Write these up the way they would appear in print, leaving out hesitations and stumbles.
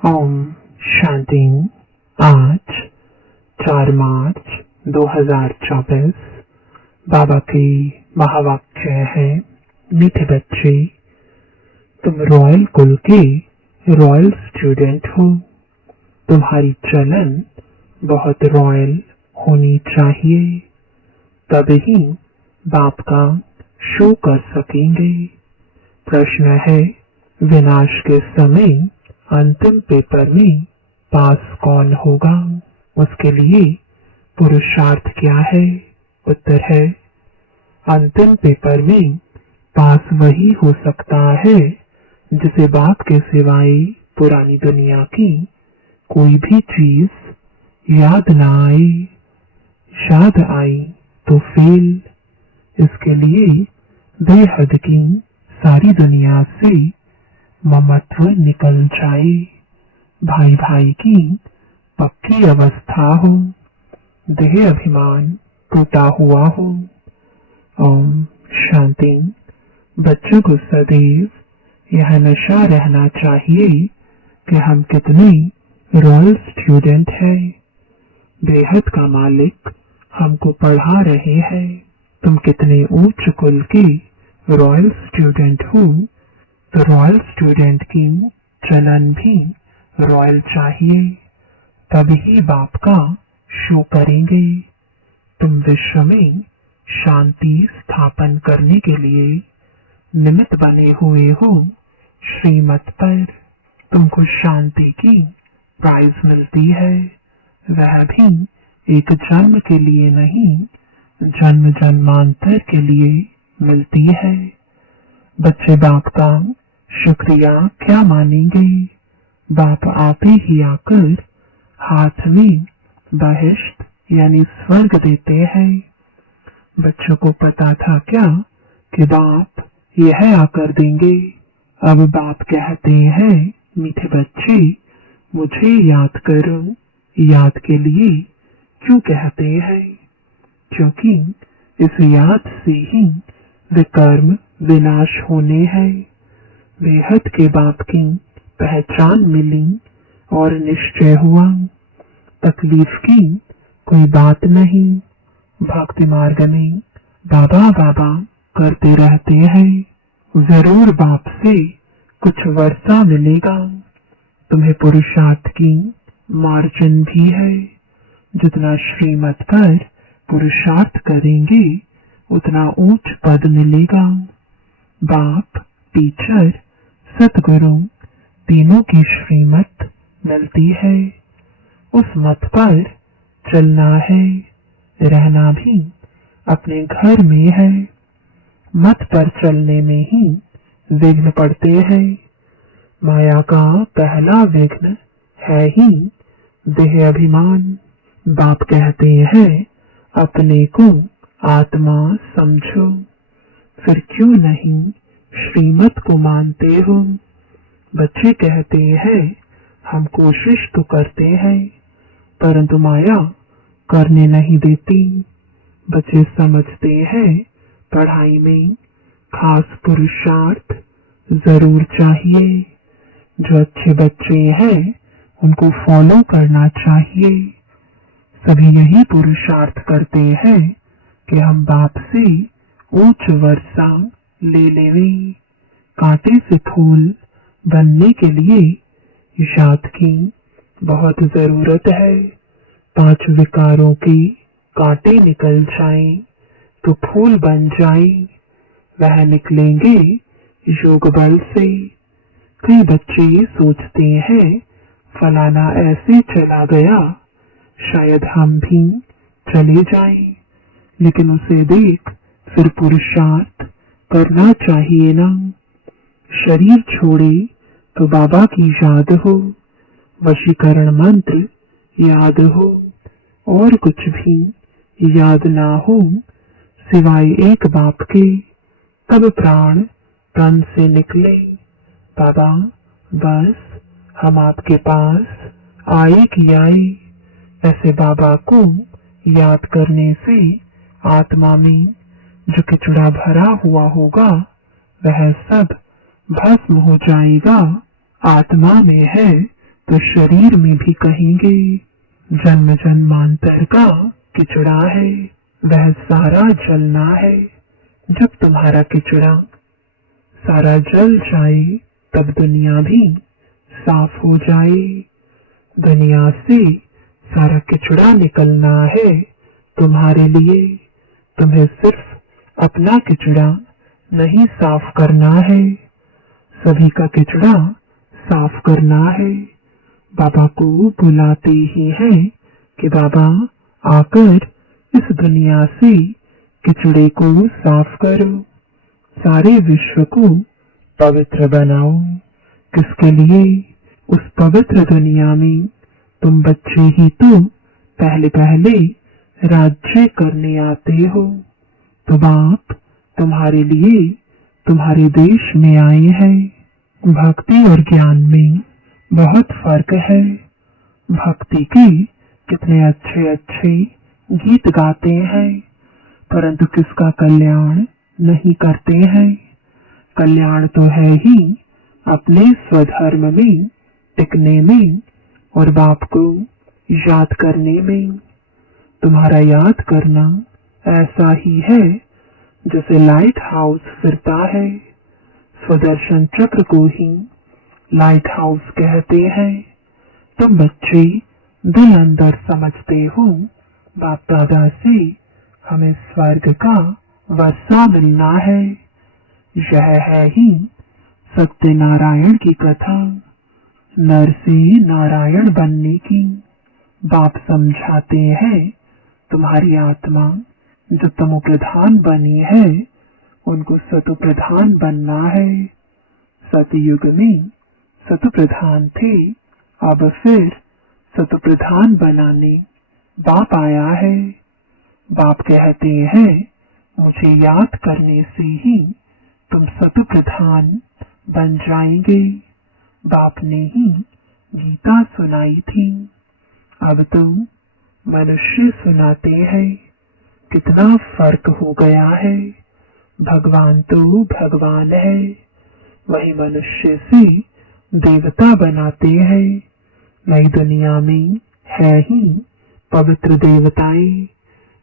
ओम शांति। आज 4 मार्च 2024 बाबा की महावाक्य है, मीठे बच्चे, तुम रॉयल कुल के रॉयल स्टूडेंट हो। तुम्हारी चलन बहुत रॉयल होनी चाहिए, तभी बाप का शो कर सकेंगे। प्रश्न है, विनाश के समय अंतिम पेपर में पास कौन होगा? उसके लिए पुरुषार्थ क्या है? उत्तर है, अंतिम पेपर में पास वही हो सकता है जिसे बाप के सिवाय पुरानी दुनिया की कोई भी चीज याद ना आए। याद आई तो फेल। इसके लिए बेहद की सारी दुनिया से ममत्व निकल जाए, भाई भाई की पक्की अवस्था हो, देह अभिमान टूटा हुआ हो। ओम शांति। बच्चों को सदैव यह नशा रहना चाहिए कि हम कितने रॉयल स्टूडेंट हैं। बेहद का मालिक हमको पढ़ा रहे हैं, तुम कितने उच्च कुल के रॉयल स्टूडेंट हो। तो रॉयल स्टूडेंट की चलन भी रॉयल चाहिए, तभी बाप का शो करेंगे। तुम विश्व में शांति स्थापन करने के लिए निमित्त बने हुए हो। श्रीमत पर तुमको शांति की प्राइज मिलती है, वह भी एक जन्म के लिए नहीं, जन्म जन्मांतर के लिए मिलती है। बच्चे बाप का शुक्रिया क्या मानेंगे? बाप आप ही आकर हाथ में बहिष्ट यानी स्वर्ग देते हैं। बच्चों को पता था क्या कि बाप यह आकर देंगे? अब बाप कहते हैं, मीठे बच्चे, मुझे याद करो। याद के लिए क्यों कहते हैं? क्योंकि इस याद से ही विकर्म विनाश होने हैं। बेहद के बाप की पहचान मिली और निश्चय हुआ, तकलीफ की कोई बात नहीं। भक्ति मार्ग में बाबा बाबा करते रहते हैं, जरूर बाप से कुछ वर्षा मिलेगा। तुम्हें पुरुषार्थ की मार्जिन भी है। जितना श्रीमत पर पुरुषार्थ करेंगे उतना उच्च पद मिलेगा। बाप, टीचर, सतगुरु तीनों की श्रीमत मिलती है। उस मत पर चलना है, रहना भी अपने घर में है। मत पर चलने में ही विघ्न पड़ते हैं। माया का पहला विघ्न है ही देह अभिमान। बाप कहते हैं, अपने को आत्मा समझो। फिर क्यों नहीं श्रीमत को मानते हो? बच्चे कहते हैं, हम कोशिश तो करते हैं, परंतु माया करने नहीं देती। बच्चे समझते हैं, पढ़ाई में खास पुरुषार्थ जरूर चाहिए। जो अच्छे बच्चे हैं उनको फॉलो करना चाहिए। सभी यही पुरुषार्थ करते हैं कि हम बाप से उच्च वर्षा ले लेवें। कांटे से फूल बनने के लिए याद की बहुत जरूरत है। 5 विकारों के कांटे निकल जाएं तो फूल बन जाएं। वह निकलेंगे योग बल से। कई बच्चे सोचते हैं, फलाना ऐसे चला गया, शायद हम भी चले जाएं, लेकिन उसे देख फिर पुरुषार्थ करना चाहिए ना। शरीर छोड़े तो बाबा की याद हो, वशीकरण मंत्र याद हो, और कुछ भी याद ना हो सिवाय एक बाप के। तब प्राण तन से निकले, बाबा बस हम आपके पास आए कि आए। ऐसे बाबा को याद करने से आत्मा में जो किचड़ा भरा हुआ होगा वह सब भस्म हो जाएगा। आत्मा में है तो शरीर में भी कहेंगे जन्म जन्मांतर का किचड़ा है, वह सारा जलना है। जब तुम्हारा किचड़ा सारा जल जाए तब दुनिया भी साफ हो जाए। दुनिया से सारा किचड़ा निकलना है तुम्हारे लिए। तुम्हें सिर्फ अपना किचड़ा नहीं साफ करना है, सभी का किचड़ा साफ करना है। बाबा को बुलाते ही हैं कि बाबा आकर इस दुनिया से किचड़े को साफ करो, सारे विश्व को पवित्र बनाओ। किसके लिए? उस पवित्र दुनिया में तुम बच्चे ही तो पहले पहले राज्य करने आते हो। तो बाप तुम्हारे लिए तुम्हारे देश में आए हैं। भक्ति और ज्ञान में बहुत फर्क है। भक्ति के कितने अच्छे अच्छे गीत गाते हैं, परंतु किसका कल्याण नहीं करते हैं। कल्याण तो है ही अपने स्वधर्म में टिकने में और बाप को याद करने में। तुम्हारा याद करना ऐसा ही है जैसे लाइट हाउस फिरता है। स्वदर्शन चक्र को ही लाइट हाउस कहते हैं। तुम बच्चे दिल अंदर समझते हो बाप दादा से हमें स्वर्ग का वर्षा मिलना है। यह है ही सत्यनारायण की कथा, नर से नारायण बनने की। बाप समझाते हैं तुम्हारी आत्मा जो तमो प्रधान बनी है उनको सतो प्रधान बनना है। सतयुग में सतो प्रधान थे, अब फिर सतो प्रधान बनाने बाप आया है। बाप कहते हैं मुझे याद करने से ही तुम सतो प्रधान बन जाएंगे। बाप ने ही गीता सुनाई थी, अब तो मनुष्य सुनाते हैं। कितना फर्क हो गया है। भगवान तो भगवान है, वही मनुष्य से देवता बनाते हैं। नई दुनिया में है ही पवित्र देवताएं।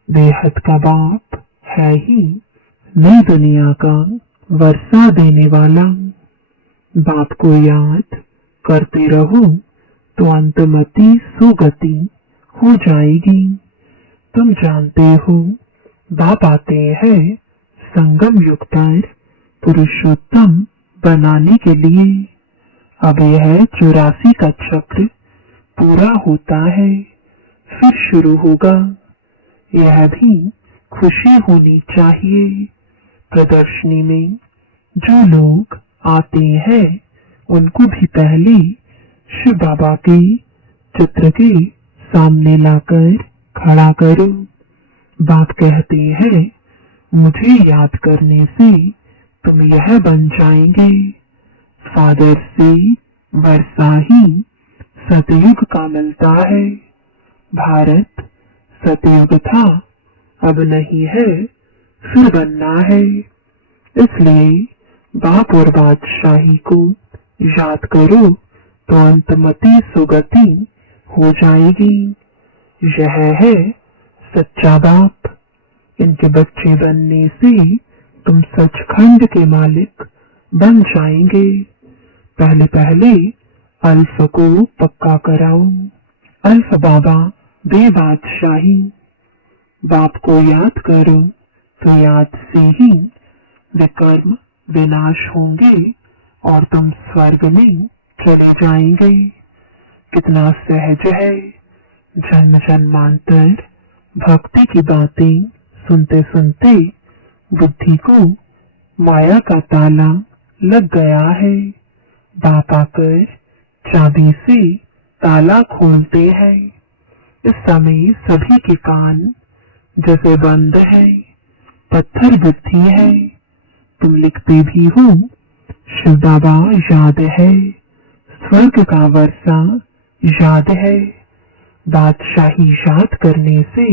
बेहद का बाप है ही नई दुनिया का वर्षा देने वाला। बाप को याद करते रहो तो अंतमति सुगति हो जाएगी। तुम जानते हो बाप आते हैं संगम युग पर पुरुषोत्तम बनाने के लिए। अब यह 84 का चक्र पूरा होता है, फिर शुरू होगा। यह भी खुशी होनी चाहिए। प्रदर्शनी में जो लोग आते हैं उनको भी पहले शिव बाबा के चित्र के सामने लाकर खड़ा करो। बाप कहते हैं मुझे याद करने से तुम यह बन जाएंगे। फादर से वर्षा ही सतयुग का मिलता है। भारत सतयुग था, अब नहीं है, फिर बनना है। इसलिए बाप और बादशाही को याद करो तो अंतमति सुगति हो जाएगी। यह है सच्चा बाप। इनके बच्चे बनने से तुम सचखंड के मालिक बन जाएंगे। पहले पहले अल्फ को पक्का कराओ। अल्फ बाबा बेबादशाही। बाप को याद करो तो याद से ही विकर्म विनाश होंगे और तुम स्वर्ग में चले जाएंगे। कितना सहज है। जन्म जन्मांतर भक्ति की बातें सुनते सुनते बुद्धि को माया का ताला लग गया है। बाप आकर चाबी से ताला खोलते हैं। इस समय सभी के कान जैसे बंद है। पत्थर बुद्धि है। तुम लिखते भी हो शिव बाबा याद है, स्वर्ग का वर्षा याद है। बादशाही याद करने से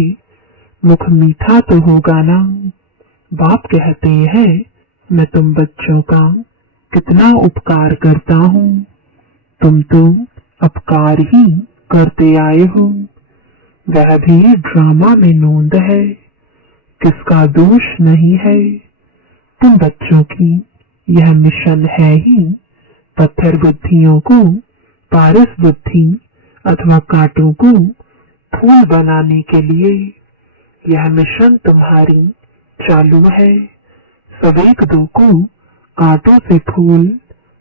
मुख मीठा तो होगा ना। बाप कहते हैं मैं तुम बच्चों का कितना उपकार करता हूँ। तुम तो अपकार ही करते आए हो। वह भी ड्रामा में नोंद है, किसका दोष नहीं है। तुम बच्चों की यह मिशन है ही पत्थर बुद्धियों को पारस बुद्धि अथवा कांटों को फूल बनाने के लिए। यह मिशन तुम्हारी चालू है। सब एक दो को कांटों से फूल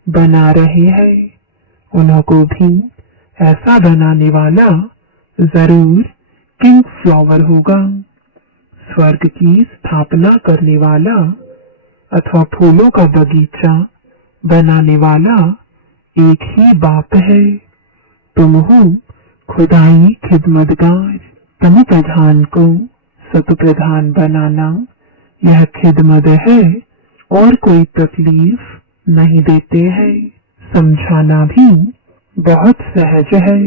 बना रहे हैं। उन्हों को भी ऐसा बनाने वाला जरूर किंग फ्लावर होगा। स्वर्ग की स्थापना करने वाला अथवा फूलों का बगीचा बनाने वाला एक ही बाप है। तुम हो खुदाई खिदमतगार। तनु प्रधान को सतु प्रधान बनाना यह खिदमत है और कोई तकलीफ नहीं देते हैं। समझाना भी बहुत सहज है।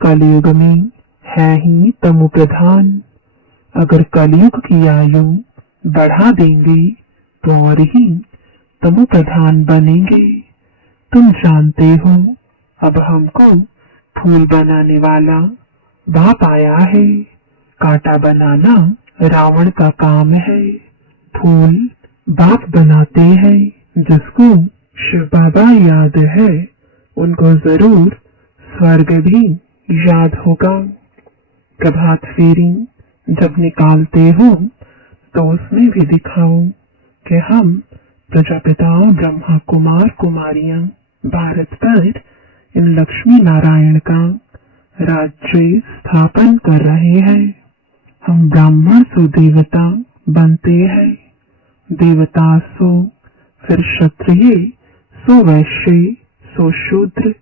कलयुग में है ही तमु प्रधान। अगर कलयुग की आयु बढ़ा देंगे तो और ही तमु प्रधान बनेंगे। तुम जानते हो अब हमको फूल बनाने वाला बाप आया है। कांटा बनाना रावण का काम है। फूल बाप बनाते हैं। जिसको शिव बाबा याद है उनको जरूर स्वर्ग भी याद होगा। प्रभात फेरी जब निकालते हो तो उसमें भी दिखाओ कि हम प्रजापिताओं ब्रह्मा कुमार कुमारियां भारत पर इन लक्ष्मी नारायण का राज्य स्थापन कर रहे हैं। हम ब्राह्मण सो देवता बनते हैं। देवता सो फिर क्षत्रिय सो वैश्य सो शूद्र।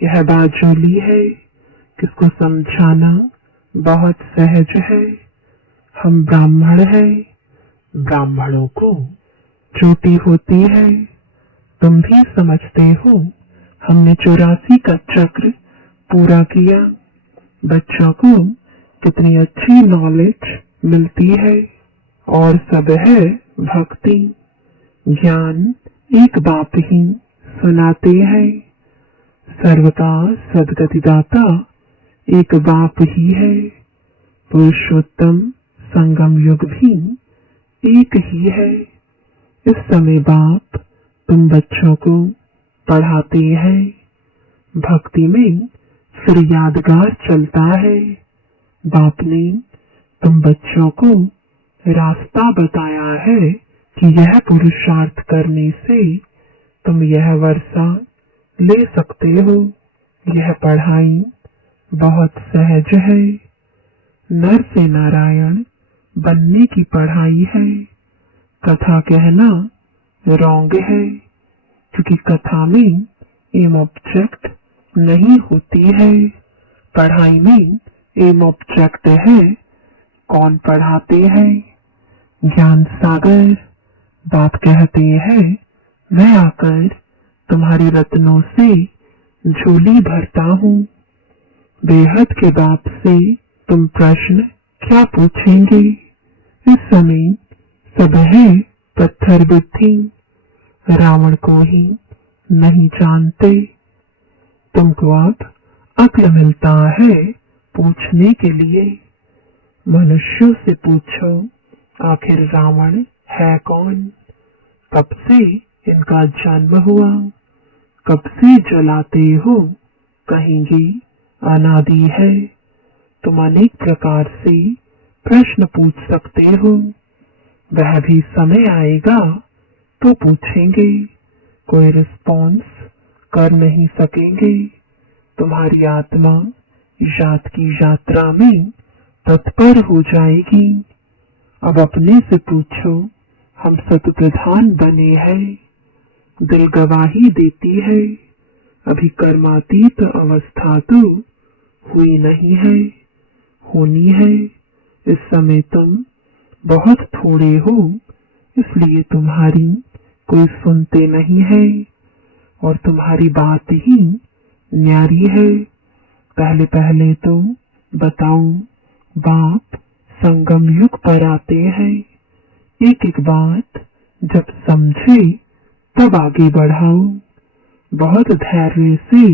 यह बाजूली है, किसको समझाना बहुत सहज है। हम ब्राह्मण हैं। ब्राह्मणों को चोटी होती है। तुम भी समझते हो हमने 84 का चक्र पूरा किया। बच्चों को कितनी अच्छी नॉलेज मिलती है और सब है भक्ति। ज्ञान एक बाप ही सुनाते हैं। सर्व का सद्गतिदाता एक बाप ही है। पुरुषोत्तम संगम युग भी एक ही है। इस समय बाप तुम बच्चों को पढ़ाते हैं। भक्ति में फिर यादगार चलता है। बाप ने तुम बच्चों को रास्ता बताया है कि यह पुरुषार्थ करने से तुम यह वर्षा ले सकते हो। यह पढ़ाई बहुत सहज है। नर से नारायण बनने की पढ़ाई है। कथा कहना रॉन्ग है, क्योंकि कथा में एम ऑब्जेक्ट नहीं होती है। पढ़ाई में एम ऑब्जेक्ट है। कौन पढ़ाते हैं? ज्ञान सागर बाप कहते हैं मैं आकर तुम्हारे रत्नों से झोली भरता हूँ। बेहद के बाप से तुम प्रश्न क्या पूछेंगे? इस समय सब है पत्थर बुद्धि। रावण को ही नहीं जानते। तुमको अब अक्ल मिलता है पूछने के लिए। मनुष्यों से पूछो आखिर रावण है कौन? कब से इनका जन्म हुआ? कब से जलाते हो? कहेंगे अनादि है। तुम अनेक प्रकार से प्रश्न पूछ सकते हो। वह भी समय आएगा तो पूछेंगे। कोई रिस्पॉन्स कर नहीं सकेंगे। तुम्हारी आत्मा याद की यात्रा में तत्पर हो जाएगी। अब अपने से पूछो हम सतप्रधान बने हैं। दिल गवाही देती है। अभी कर्मातीत अवस्था तो हुई नहीं है, होनी है। इस समय तुम बहुत थोड़े हो, इसलिए तुम्हारी कोई सुनते नहीं है और तुम्हारी बात ही न्यारी है। पहले पहले तो बताओ बाप संगम युग पर आते हैं। एक एक बात जब समझे तब आगे बढ़ाओ। बहुत धैर्य से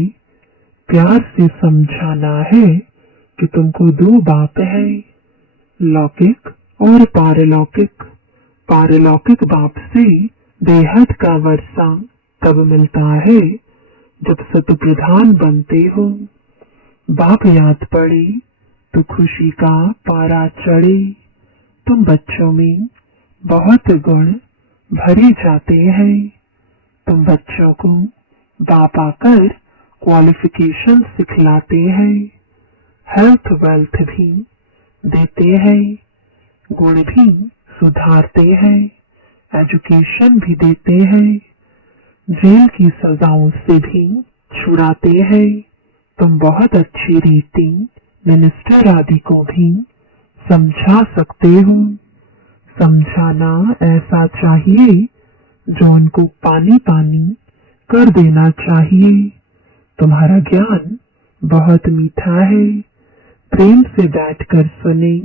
प्यार से समझाना है कि तुमको दो बाप है, लौकिक और पारलौकिक। पारलौकिक बाप से बेहद का वर्षा तब मिलता है जब सत प्रधान बनते हो। बाप याद पड़े तो खुशी का पारा चढ़े। तुम बच्चों में बहुत गुण भरे जाते हैं। तुम बच्चों को बाप आकर क्वालिफिकेशन सिखलाते हैं, हेल्थ वेल्थ भी देते हैं, गुण भी सुधारते हैं, एजुकेशन भी देते हैं, जेल की सजाओं से भी छुड़ाते हैं। तुम बहुत अच्छी रीति मिनिस्टर आदि को भी समझा सकते हो। समझाना ऐसा चाहिए जो उनको पानी पानी कर देना चाहिए। तुम्हारा ज्ञान बहुत मीठा है। प्रेम से बैठकर सुने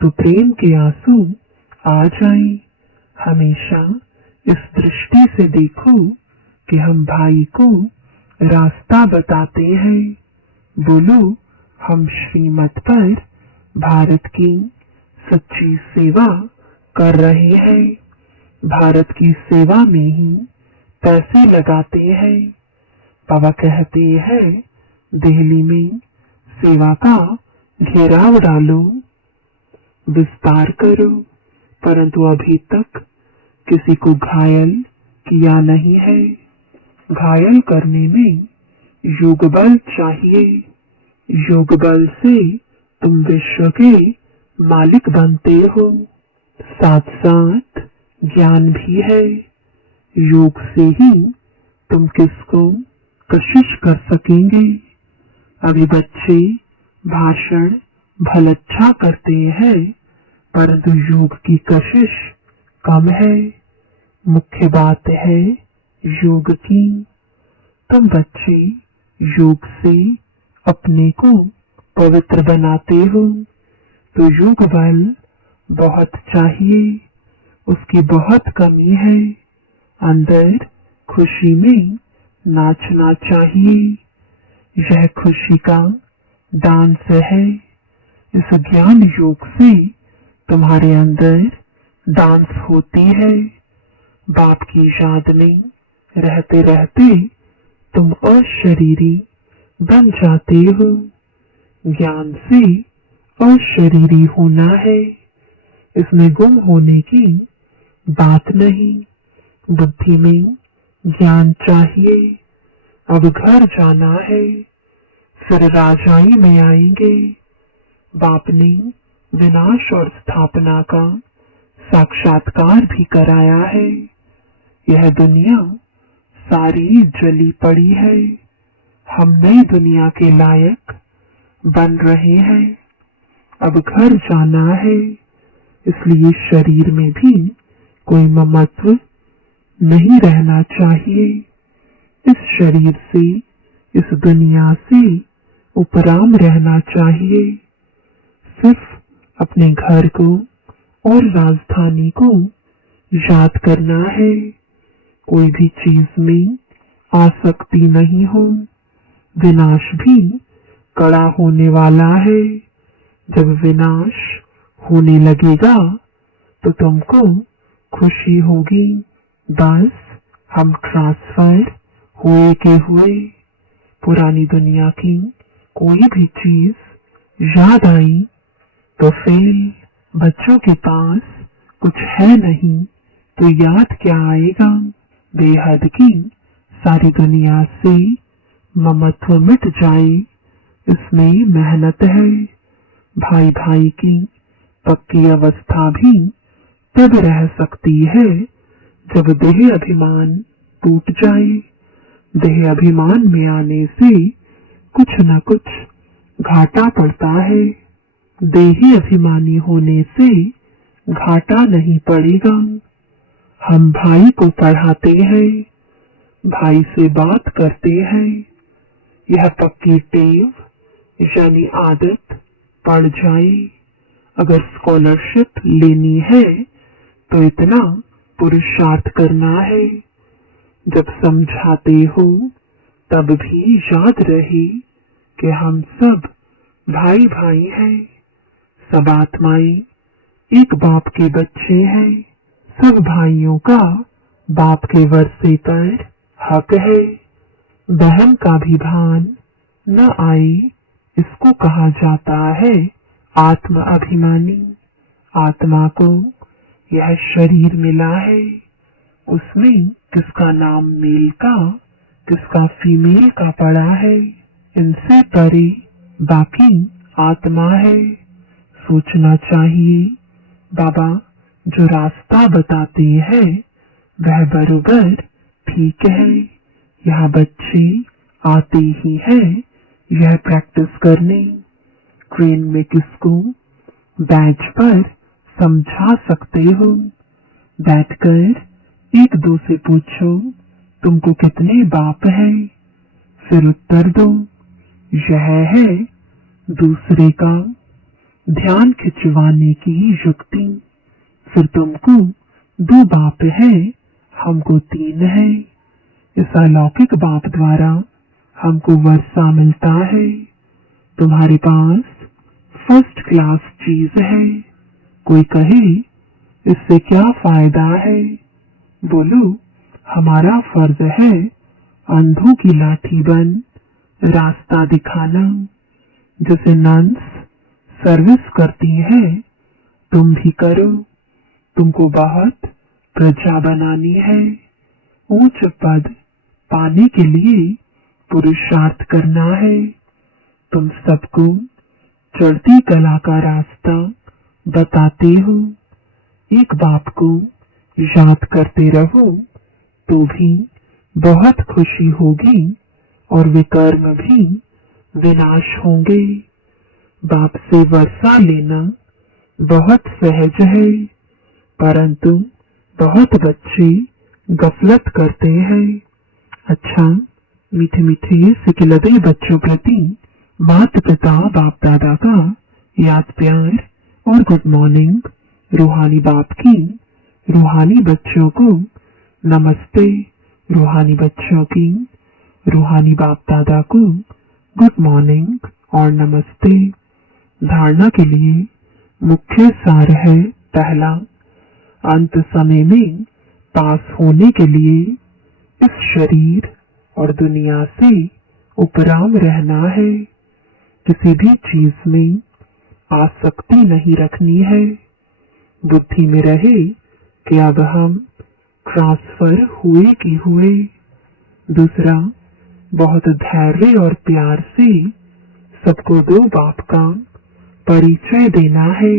तो प्रेम के आंसू आ जाएं। हमेशा इस दृष्टि से देखो कि हम भाई को रास्ता बताते हैं। बोलो, हम श्रीमत पर भारत की सच्ची सेवा कर रहे हैं। भारत की सेवा में ही पैसे लगाते हैं। बाबा कहते हैं, दिल्ली में सेवा का घेराव डालो, विस्तार करो, परंतु अभी तक किसी को घायल किया नहीं है। घायल करने में योग बल चाहिए। योग बल से तुम विश्व के मालिक बनते हो। साथ साथ ज्ञान भी है। योग से ही तुम किसको कशिश कर सकेंगे। अभी बच्चे भाषण भलच्छा करते हैं, परंतु योग की कशिश कम है। मुख्य बात है योग की। तुम बच्चे योग से अपने को पवित्र बनाते हो, तो योग बल बहुत चाहिए, उसकी बहुत कमी है। अंदर खुशी में नाचना चाहिए। यह खुशी का डांस है। इस ज्ञान योग से तुम्हारे अंदर डांस होती है। बाप की याद में रहते रहते तुम अशरीरी बन जाते हो। ज्ञान से अशरीरी होना है। इसमें गुम होने की बात नहीं। बुद्धि में ज्ञान चाहिए। अब घर जाना है, फिर राजाई में आएंगे। बाप ने विनाश और स्थापना का साक्षात्कार भी कराया है। यह दुनिया सारी जली पड़ी है। हम नई दुनिया के लायक बन रहे हैं। अब घर जाना है, इसलिए शरीर में भी कोई ममत्व नहीं रहना चाहिए। इस शरीर से, इस दुनिया से उपराम रहना चाहिए। सिर्फ अपने घर को और राजधानी को याद करना है। कोई भी चीज में आसक्ति नहीं हो। विनाश भी कड़ा होने वाला है। जब विनाश होने लगेगा तो तुमको खुशी होगी। बस हम ट्रांसफर हुए के हुए। पुरानी दुनिया की कोई भी चीज याद आई तो फेल। बच्चों के पास कुछ है नहीं तो याद क्या आएगा। बेहद की सारी दुनिया से ममत्व मिट जाए, इसमें मेहनत है। भाई भाई की पक्की अवस्था भी तब रह सकती है जब देह अभिमान टूट जाए। देह अभिमान में आने से कुछ न कुछ घाटा पड़ता है। देही अभिमानी होने से घाटा नहीं पड़ेगा। हम भाई को पढ़ाते हैं, भाई से बात करते हैं। यह पक्की टेव यानी आदत पड़ जाए। अगर स्कॉलरशिप लेनी है तो इतना पुरुषार्थ करना है। जब समझाते हो तब भी याद रहे कि हम सब भाई भाई हैं, सब आत्माएं एक बाप के बच्चे हैं, सब भाइयों का बाप के वर्षे पर हक है। बहन का भी भान न आए, इसको कहा जाता है आत्म अभिमानी। आत्मा को यह शरीर मिला है, उसमें किसका नाम मेल का किसका फीमेल का पड़ा है, इनसे परे बाकी आत्मा है। सोचना चाहिए बाबा जो रास्ता बताते हैं वह बरोबर ठीक है। यहाँ बच्चे आते ही हैं यह प्रैक्टिस करने। ट्रेन में किसको बैच पर समझा सकते हो, बैठकर एक दो से पूछो तुमको कितने बाप हैं, फिर उत्तर दो। यह है दूसरे का ध्यान खिंचवाने की युक्ति। फिर तुमको 2 बाप हैं, हमको 3 है। इस अलौकिक बाप द्वारा हमको वर्षा मिलता है। तुम्हारे पास फर्स्ट क्लास चीज है, कोई कहे इससे क्या फायदा है? बोलो हमारा फर्ज है अंधों की लाठी बन रास्ता दिखाना। जैसे नन्स सर्विस करती है तुम भी करो। तुमको बहुत प्रजा बनानी है, ऊंच पद पाने के लिए पुरुषार्थ करना है। तुम सबको चढ़ती कला का रास्ता बताते हो। एक बाप को याद करते रहो तो भी बहुत खुशी होगी और विकर्म भी विनाश होंगे। बाप से वर्षा लेना बहुत सहज है, परंतु बहुत बच्चे गफलत करते हैं। अच्छा, मीठे मीठे सिकिलदे बच्चों प्रति माता पिता बाप दादा का याद प्यार और गुड मॉर्निंग। रूहानी बाप की रूहानी बच्चों को नमस्ते। रूहानी बच्चों की रूहानी बाप दादा को गुड मॉर्निंग और नमस्ते। धारणा के लिए मुख्य सार है, पहला, अंत समय में पास होने के लिए इस शरीर और दुनिया से उपराम रहना है। किसी भी चीज में आसक्ति नहीं रखनी है। बुद्धि में रहे कि अब हम ट्रांसफर हुए कि हुए। दूसरा, बहुत धैर्य और प्यार से सबको 2 बाप का परिचय देना है।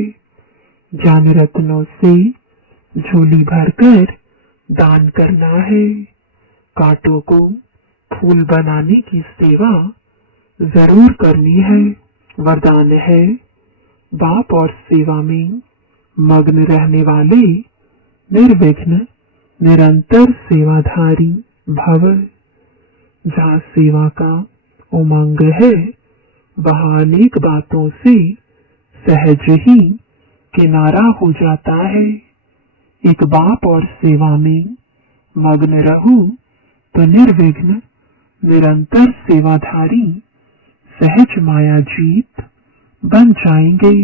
ज्ञान रत्नों से झोली भरकर दान करना है। कांटों को फूल बनाने की सेवा जरूर करनी है। वरदान है, बाप और सेवा में मग्न रहने वाले निर्विघ्न निरंतर सेवाधारी भव। जहाँ सेवा का उमंग है वहाँ अनेक बातों से सहज ही किनारा हो जाता है। एक बाप और सेवा में मग्न रहो तो निर्विघ्न निरंतर सेवाधारी सहज माया जीत बन जाएंगे।